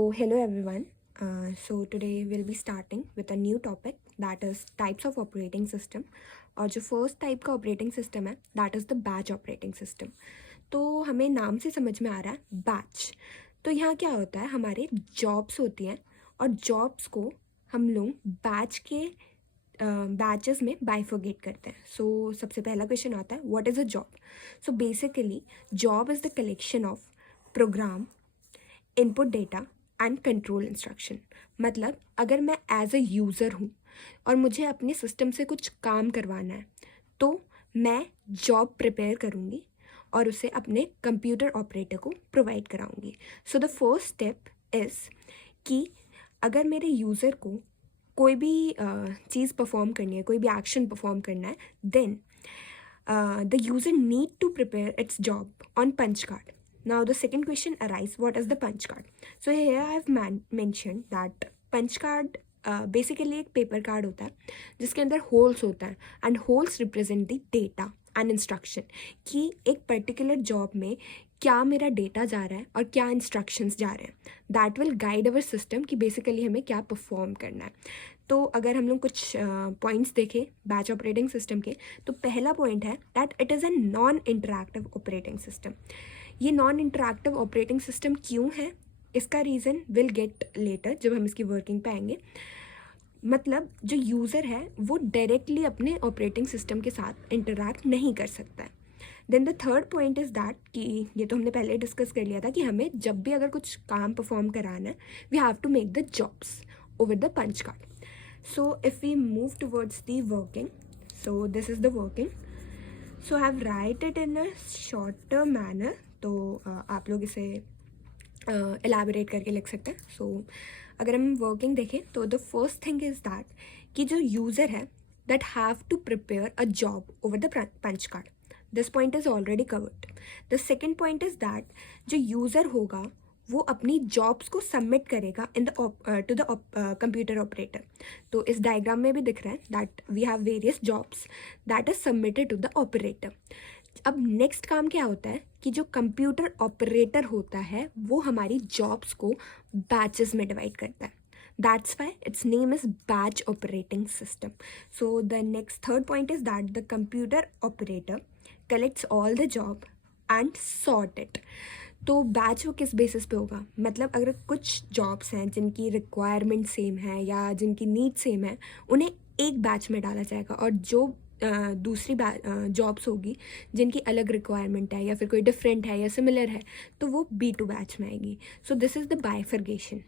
So, hello everyone. Today we'll be starting with a new topic that is types of operating system. और जो first type का operating system है that is the batch operating system. तो हमें नाम से समझ में आ रहा है बैच. तो यहाँ क्या होता है, हमारे जॉब्स होती हैं और जॉब्स को हम लोग बैच के बैचेस में बाइफोगेट करते हैं. सो सबसे पहला क्वेश्चन आता है, what is a job? So basically job is the collection of program, input data and control instruction. मतलब अगर मैं एज अ यूज़र हूँ और मुझे अपने सिस्टम से कुछ काम करवाना है तो मैं जॉब प्रिपेयर करूँगी और उसे अपने कंप्यूटर ऑपरेटर को प्रोवाइड कराऊँगी. So the first step is कि अगर मेरे यूज़र को कोई भी चीज़ परफॉर्म करनी है, कोई भी एक्शन परफॉर्म करना है, then the user need to prepare its job on punch card. Now the second question arises, what is the punch card? So here I have mentioned that punch card basically एक paper card होता है जिसके अंदर holes होता है and holes represent the data and instruction कि एक particular job में क्या मेरा डेटा जा रहा है और क्या इंस्ट्रक्शंस जा रहे हैं. That will guide our system कि बेसिकली हमें क्या परफॉर्म करना है. तो अगर हम लोग कुछ पॉइंट्स देखें बैच ऑपरेटिंग सिस्टम के, तो पहला पॉइंट है that it is a non interactive operating system. ये नॉन इंटरैक्टिव ऑपरेटिंग सिस्टम क्यों है, इसका रीज़न विल गेट लेटर जब हम इसकी वर्किंग पे आएंगे. मतलब जो यूज़र है वो डायरेक्टली अपने ऑपरेटिंग सिस्टम के साथ इंटरैक्ट नहीं कर सकता है. Then the third point is that कि ये तो हमने पहले डिस्कस कर लिया था कि हमें जब भी अगर कुछ काम परफॉर्म कराना है we have to make the jobs over the punch card. So if we move towards the working, so this is the working. So I have write it in a shorter manner. तो आप लोग इसे elaborate करके लिख सकते हैं. सो अगर हम वर्किंग देखें तो the first thing is that कि जो यूज़र है that have to prepare a job over the punch card. This point is already covered. The second point is that जो यूज़र होगा वो अपनी जॉब्स को सबमिट करेगा in the to the computer operator. तो इस डायग्राम में भी दिख रहा है that we have various jobs that is submitted to the operator. अब नेक्स्ट काम क्या होता है कि जो कंप्यूटर ऑपरेटर होता है वो हमारी जॉब्स को बैचेस में डिवाइड करता है. That's why its name is batch operating system. So the next third point is that the computer operator collects all the job and sort it. तो बैच वो किस बेसिस पे होगा, मतलब अगर कुछ जॉब्स हैं जिनकी रिक्वायरमेंट सेम है या जिनकी नीड सेम है उन्हें एक बैच में डाला जाएगा और जो दूसरी जॉब्स होगी जिनकी अलग रिक्वायरमेंट है या फिर कोई डिफरेंट है या सिमिलर है तो वो B2 बैच में आएगी. सो दिस इज़ द बाइफर्गेशन.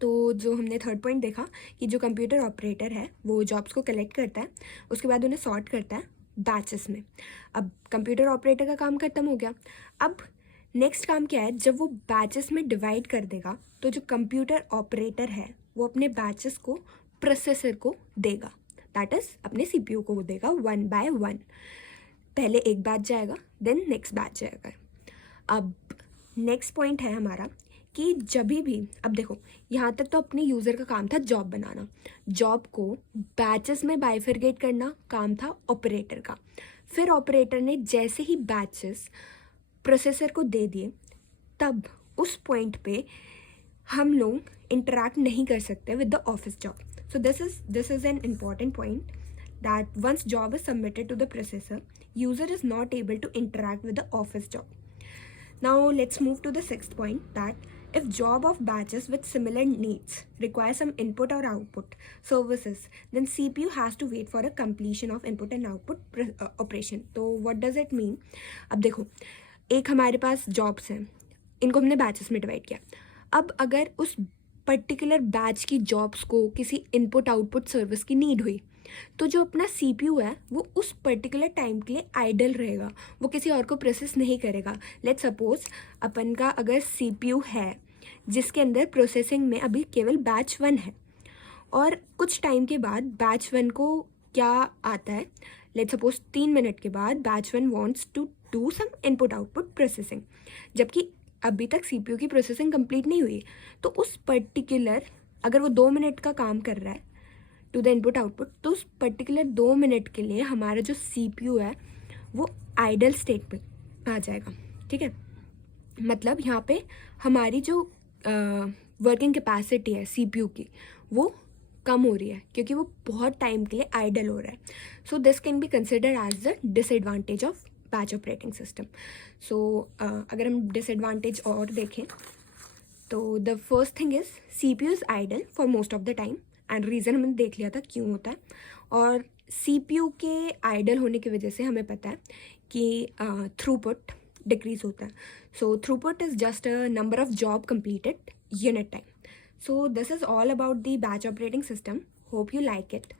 तो जो हमने थर्ड पॉइंट देखा कि जो कंप्यूटर ऑपरेटर है वो जॉब्स को कलेक्ट करता है, उसके बाद उन्हें सॉर्ट करता है बैचेस में. अब कंप्यूटर ऑपरेटर का काम खत्म हो गया. अब नेक्स्ट काम क्या है, जब वो बैचेस में डिवाइड कर देगा तो जो कंप्यूटर ऑपरेटर है वो अपने बैचेस को प्रोसेसर को देगा. दैट इज़ अपने CPU को देगा 1 by 1. पहले एक बैच जाएगा देन नेक्स्ट बैच जाएगा. अब नेक्स्ट पॉइंट है हमारा कि जब भी, अब देखो यहाँ तक तो अपने यूज़र का काम था जॉब बनाना, जॉब को बैचेस में बाइफरगेट करना काम था ऑपरेटर का. फिर ऑपरेटर ने जैसे ही बैचेस प्रोसेसर को दे दिए तब उस पॉइंट पे हम लोग इंटरैक्ट नहीं कर सकते with the office job. So this is an important point that once job is submitted to the processor, user is not able to interact with the office job. Now let's move to the sixth point, that if job of batches with similar needs require some input or output services, then CPU has to wait for a completion of input and output operation. तो what does it mean? अब देखो एक हमारे पास jobs हैं, इनको हमने batches में divide किया. अब अगर उस पर्टिकुलर बैच की जॉब्स को किसी इनपुट आउटपुट सर्विस की नीड हुई तो जो अपना CPU है वो उस पर्टिकुलर टाइम के लिए आइडल रहेगा, वो किसी और को प्रोसेस नहीं करेगा. लेट्स सपोज अपन का अगर CPU है जिसके अंदर प्रोसेसिंग में अभी केवल बैच 1 है और कुछ टाइम के बाद बैच 1 को क्या आता है, लेट्स सपोज 3 मिनट के बाद batch 1 wants to do some input output processing, जबकि अभी तक CPU की प्रोसेसिंग कंप्लीट नहीं हुई. तो उस पर्टिकुलर अगर वो 2 मिनट का काम कर रहा है टू द इनपुट आउटपुट तो उस पर्टिकुलर 2 मिनट के लिए हमारा जो CPU है वो आइडल स्टेट पे आ जाएगा. ठीक है, मतलब यहाँ पे हमारी जो वर्किंग कैपेसिटी है CPU की वो कम हो रही है क्योंकि वो बहुत टाइम के लिए आइडल हो रहा है. So this can be considered as the disadvantage of batch operating system. So अगर हम डिसएडवांटेज और देखें तो the first thing is CPU is idle for most of the time, and reason हमने देख लिया था क्यों होता है. और CPU के आइडल होने की वजह से हमें पता है कि थ्रूपुट डिक्रीज होता है. So throughput is just a number of job completed unit time. So this is all about the batch operating system. Hope you like it.